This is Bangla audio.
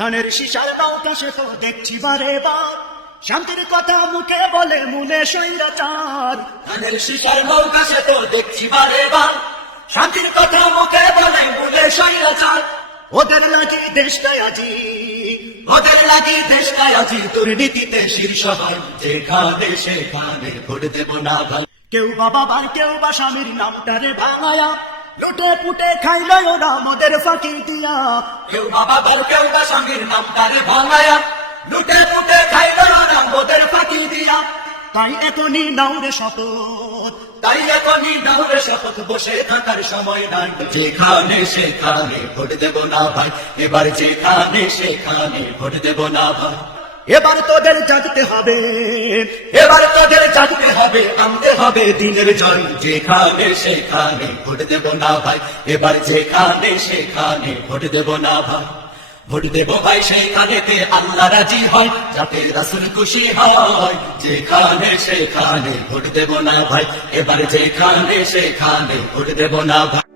ধানের শিশার নৌকা সে তো দেখছি বারে বার, শান্তির কথা মুখে বলে মনে স্বৈরাচার। ধানের শিশার নৌকা সে তো দেখছি বারে বার, শান্তির কথা মুখে বলে মনে স্বৈরাচার। ওদের লাগি দেশটাই আজি, ওদের লাগি দেশটাই আজি, দুর্নীতিতে শীর্ষ হয় যেখানে সেখানে ভোট দেব না ভাই। কেউ বা বাবার কেউ বা স্বামীর নামটারে ভাঙায়া, লুটে পুটে খাইল ওরা মোদের ফাঁকি দিয়া। কেউ বা বাবার কেউ বা স্বামীর নামটারে ভাঙায়া, লুটে পুটে খাইল ওরা মোদের ফাঁকি দিয়া। তাই এখনই নাও রে শপথ, তাই এখনই নাও রে শপথ, বসে থাকার সময় নাই। যেখানে সেখানে ভোট দেব না ভাই, এবার যেখানে সেখানে ভোট দেব না ভাই। এবার তোদের জাগতে হবে, এবার তোদের জাগতে হবে, আনতে হবে দিনের জয়। যেখানে সেখানে ভোট দেব না ভাই, এবার যেখানে সেখানে ভোট দেব না ভাই। ভোট দেব ভাই সেখানেতে আল্লাহ রাজি হয়, যাতে রাসূল খুশি হয়। যেখানে সেখানে ভোট দেব না ভাই, এবার যেখানে সেখানে ভোট দেব না ভাই।